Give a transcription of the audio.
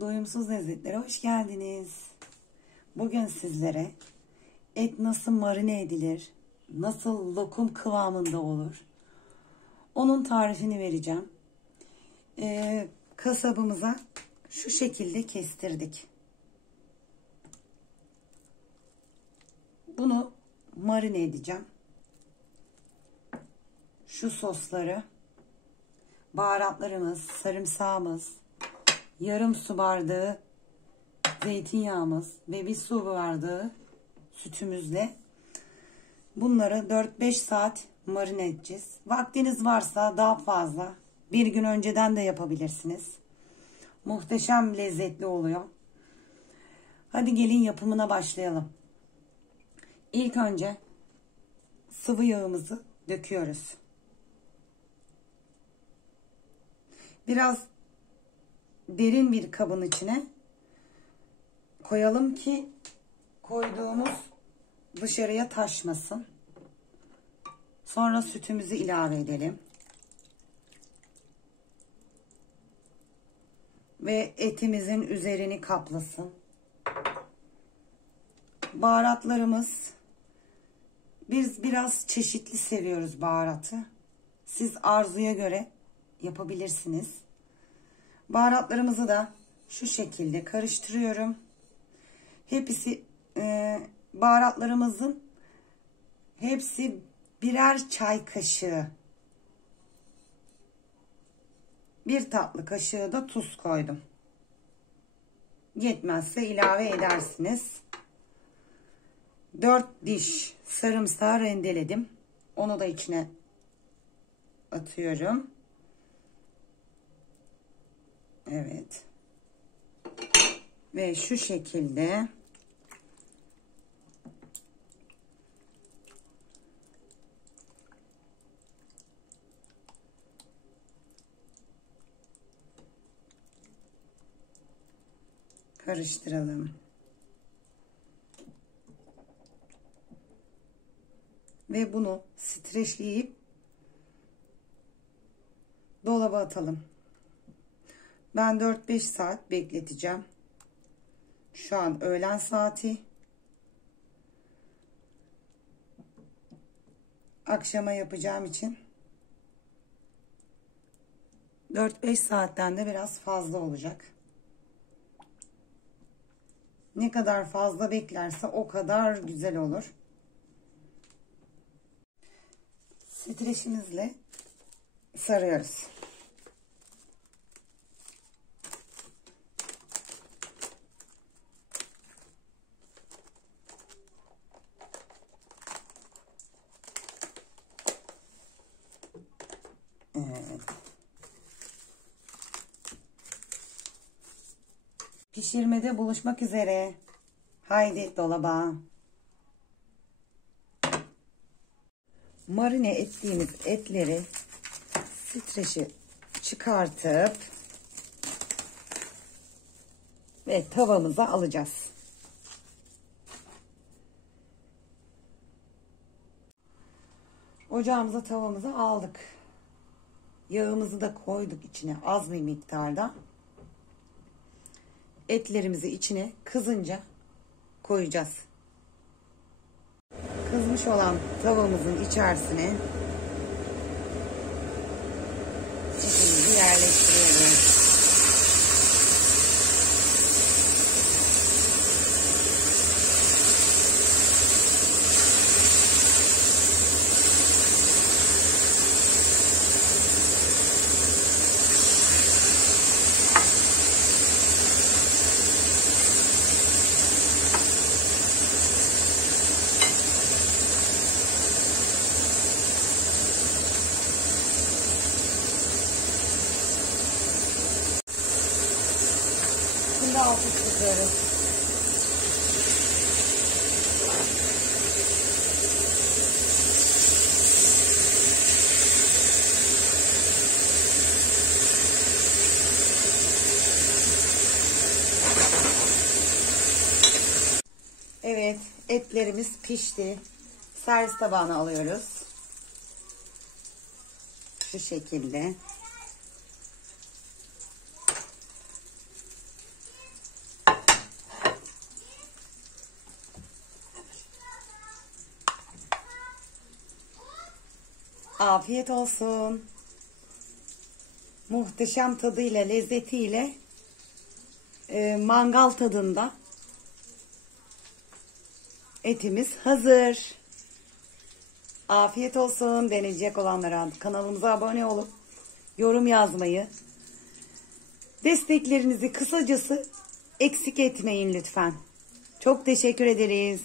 Doyumsuz lezzetlere hoş geldiniz. Bugün sizlere et nasıl marine edilir, nasıl lokum kıvamında olur, onun tarifini vereceğim. Kasabımıza şu şekilde kestirdik. Bunu marine edeceğim. Şu sosları, baharatlarımız, sarımsağımız, yarım su bardağı zeytinyağımız ve bir su bardağı sütümüzle bunları 4-5 saat marine edeceğiz. Vaktiniz varsa daha fazla, bir gün önceden de yapabilirsiniz. Muhteşem lezzetli oluyor. Hadi gelin yapımına başlayalım. İlk önce sıvı yağımızı döküyoruz. Biraz derin bir kabın içine koyalım ki koyduğumuz dışarıya taşmasın. Sonra sütümüzü ilave edelim. Ve etimizin üzerini kaplasın. Baharatlarımız, biz biraz çeşitli seviyoruz baharatı. Siz arzuya göre yapabilirsiniz. Baharatlarımızı da şu şekilde karıştırıyorum. Hepsi baharatlarımızın hepsi birer çay kaşığı. Bir tatlı kaşığı da tuz koydum. Yetmezse ilave edersiniz. 4 diş sarımsağı rendeledim. Onu da içine atıyorum. Evet. Ve şu şekilde karıştıralım. Ve bunu streçleyip dolaba atalım. Ben 4-5 saat bekleteceğim. Şu an öğlen saati. Akşama yapacağım için 4-5 saatten de biraz fazla olacak. Ne kadar fazla beklerse o kadar güzel olur. Streçimizle sarıyoruz. Evet. Pişirmede buluşmak üzere. Haydi dolaba. Marine ettiğimiz etleri streçi çıkartıp ve tavamıza alacağız. Ocağımıza tavamızı aldık. Yağımızı da koyduk içine az bir miktarda. Etlerimizi içine kızınca koyacağız. Kızmış olan tavamızın içerisine etimizi yerleştiriyoruz. Şimdi altı tutuyoruz. Evet, etlerimiz pişti. Servis tabağına alıyoruz. Şu şekilde. Afiyet olsun. Muhteşem tadıyla, lezzetiyle mangal tadında etimiz hazır. Afiyet olsun deneyecek olanlara. Kanalımıza abone olup yorum yazmayı, desteklerinizi kısacası eksik etmeyin lütfen. Çok teşekkür ederiz.